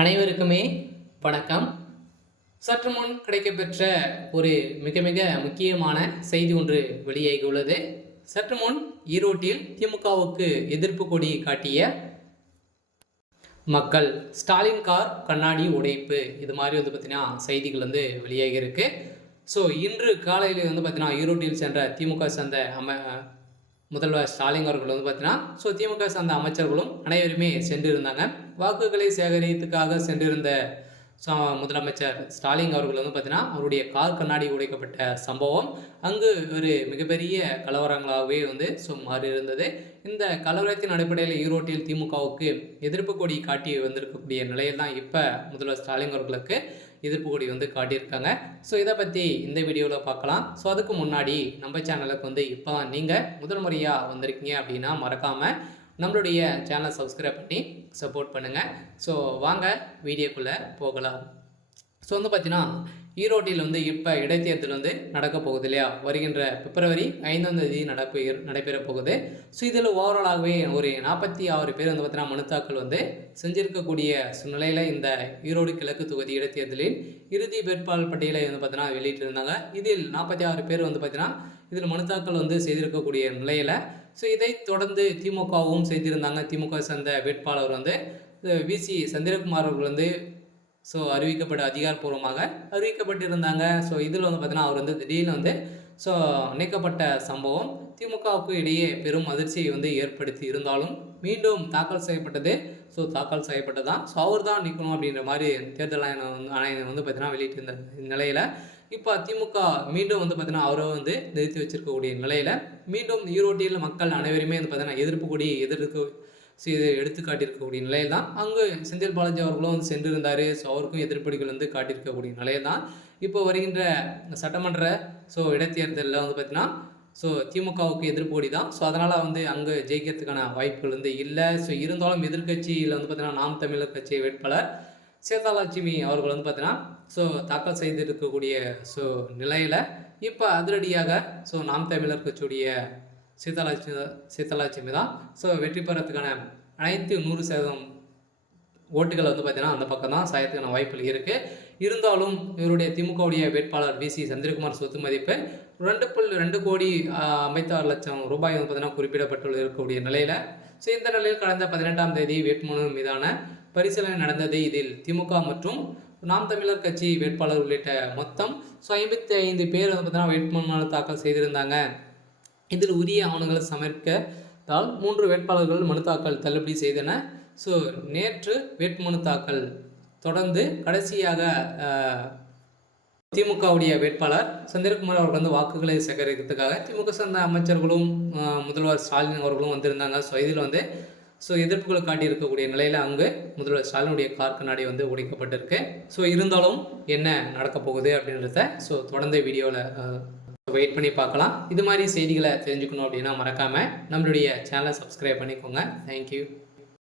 அனைவருக்குமே வணக்கம். சற்று முன் கிடைக்கப்பெற்ற ஒரு மிக மிக முக்கியமான செய்தி ஒன்று வெளியாகியுள்ளது. சற்று முன் ஈரோட்டில் திமுகவுக்கு எதிர்ப்பு கொடி காட்டிய மக்கள், ஸ்டாலின் கார் கண்ணாடி உடைப்பு, இது மாதிரி பார்த்தீங்கன்னா செய்திகள் வெளியாகி இருக்கு. ஸோ இன்று காலையில் பார்த்தீங்கன்னா ஈரோட்டில் சென்ற திமுக சேர்ந்த முதல்வர் ஸ்டாலின் அவர்கள் பார்த்தீங்கன்னா திமுக சார்ந்த அமைச்சர்களும் அனைவருமே சென்றிருந்தாங்க. வாக்குகளை சேகரித்துக்காக சென்றிருந்த முதலமைச்சர் ஸ்டாலின் அவர்கள் பார்த்தீங்கன்னா அவருடைய கார் கண்ணாடி உடைக்கப்பட்ட சம்பவம் அங்கு ஒரு மிகப்பெரிய கலவரங்களாகவே மாறி இருந்தது. இந்த கலவரத்தின் அடிப்படையில் ஈரோட்டில் திமுகவுக்கு எதிர்ப்பு கொடி காட்டி வந்திருக்கக்கூடிய நிலையில் தான் இப்போ முதல்வர் ஸ்டாலின் அவர்களுக்கு எதிர்ப்பு கொடி காட்டியிருக்காங்க. ஸோ இதை பற்றி இந்த வீடியோவில் பார்க்கலாம். ஸோ அதுக்கு முன்னாடி நம்ம சேனலுக்கு இப்போ நீங்கள் முதல் முறையாக வந்திருக்கீங்க அப்படின்னா மறக்காமல் நம்மளுடைய சேனலை சப்ஸ்கிரைப் பண்ணி சப்போர்ட் பண்ணுங்கள். ஸோ வாங்க வீடியோக்குள்ளே போகலாம். ஸோ பார்த்தீங்கன்னா ஈரோட்டில் இப்போ இடைத்தேர்தல் நடக்க போகுது இல்லையா, வருகின்ற பிப்ரவரி 5ஆம் தேதி நடைபெற போகுது. ஸோ இதில் ஓவராலாகவே ஒரு 46 பேர் பார்த்தீங்கன்னா மனு தாக்கல் செஞ்சிருக்கக்கூடிய சூழ்நிலையில் இந்த ஈரோடு கிழக்கு தொகுதி இடைத்தேர்தலில் இறுதி வேட்பாளர் பட்டியலை பார்த்தீங்கன்னா வெளியிட்டிருந்தாங்க. இதில் 46 பேர் பார்த்தீங்கன்னா இதில் மனு தாக்கல் செய்திருக்கக்கூடிய நிலையில் ஸோ இதை தொடர்ந்து திமுகவும் செய்திருந்தாங்க. திமுக சேர்ந்த வேட்பாளர் விசி சந்திரகுமார் அவர்கள் அறிவிக்கப்பட்ட அதிகாரப்பூர்வமாக அறிவிக்கப்பட்டிருந்தாங்க. ஸோ இதில் பார்த்தீங்கன்னா அவர் திடீர்னு நீக்கப்பட்ட சம்பவம் திமுகவுக்கு இடையே பெரும் அதிர்ச்சியை ஏற்படுத்தி இருந்தாலும் மீண்டும் தாக்கல் செய்யப்பட்டது. தாக்கல் செய்யப்பட்டதான். அவர் தான் நிற்கணும் அப்படின்ற மாதிரி தேர்தல் ஆணையம் பார்த்தீங்கன்னா வெளியிட்டிருந்த நிலையில் இப்போ திமுக மீண்டும் பார்த்தீங்கன்னா அவரை நிறுத்தி வச்சிருக்கக்கூடிய நிலையில் மீண்டும் ஈரோட்டில் மக்கள் அனைவருமே பார்த்தீங்கன்னா எதிர்ப்பு கூடி எடுத்துக்காட்டியிருக்கக்கூடிய நிலையில் தான் அங்கு செந்தில் பாலாஜி அவர்களும் சென்றிருந்தார். ஸோ அவருக்கும் எதிர்ப்படிகள் காட்டியிருக்கக்கூடிய நிலையில் தான் இப்போ வருகின்ற சட்டமன்ற இடைத்தேர்தலில் பார்த்தீங்கன்னா திமுகவுக்கு எதிர்ப்பு கொடி தான். அதனால் அங்கே ஜெயிக்கிறதுக்கான வாய்ப்புகள் இல்லை. இருந்தாலும் எதிர்கட்சியில் பார்த்தீங்கன்னா நாம் தமிழர் கட்சி வேட்பாளர் சீதாலட்சுமி அவர்கள் பார்த்தீங்கன்னா தாக்கல் செய்திருக்கக்கூடிய நிலையில் இப்போ அதிரடியாக நாம் தமிழர் கட்சியுடைய சீதாலட்சுமி தான் வெற்றி பெறத்துக்கான அனைத்து 100% ஓட்டுகள் பார்த்தீங்கன்னா அந்த பக்கம் தான் சாயத்துக்கான வாய்ப்புகள் இருக்குது. இருந்தாலும் இவருடைய திமுகவுடைய வேட்பாளர் விசி சந்திரகுமார் சொத்து மதிப்பு 2.2 கோடி 56 லட்சம் ரூபாய் பார்த்தீங்கன்னா குறிப்பிடப்பட்டுள்ள இருக்கக்கூடிய நிலையில் இந்த நிலையில் கடந்த 18ஆம் தேதி வேட்புமனு மீதான பரிசீலனை நடந்தது. இதில் திமுக மற்றும் நாம் தமிழர் கட்சி வேட்பாளர் உள்ளிட்ட மொத்தம் 55 பேர் பார்த்தீங்கன்னா வேட்புமனு தாக்கல் செய்திருந்தாங்க. இதில் உரிய ஆவணங்களை சமர்ப்பித்தால் 3 வேட்பாளர்கள் மனு தாக்கல் தள்ளுபடி செய்தன. நேற்று வேட்புமனு தாக்கல் தொடர்ந்து கடைசியாக திமுகவுடைய வேட்பாளர் சந்திரகுமார் அவர்கள் வாக்குகளை சேகரிக்கிறதுக்காக திமுக சேர்ந்த அமைச்சர்களும் முதல்வர் ஸ்டாலின் அவர்களும் வந்திருந்தாங்க. இதில் எதிர்ப்புகள் காட்டியிருக்கக்கூடிய நிலையில் அங்கு முதல்வர் ஸ்டாலினுடைய கார் கண்ணாடி உடைக்கப்பட்டிருக்கு. இருந்தாலும் என்ன நடக்க போகுது அப்படின்றத தொடர்ந்து வீடியோவில் வெயிட் பண்ணி பார்க்கலாம். இது மாதிரி செய்திகளை தெரிஞ்சுக்கணும் அப்படின்னா மறக்காமல் நம்மளுடைய சேனலை சப்ஸ்கிரைப் பண்ணிக்கோங்க. தேங்க்யூ.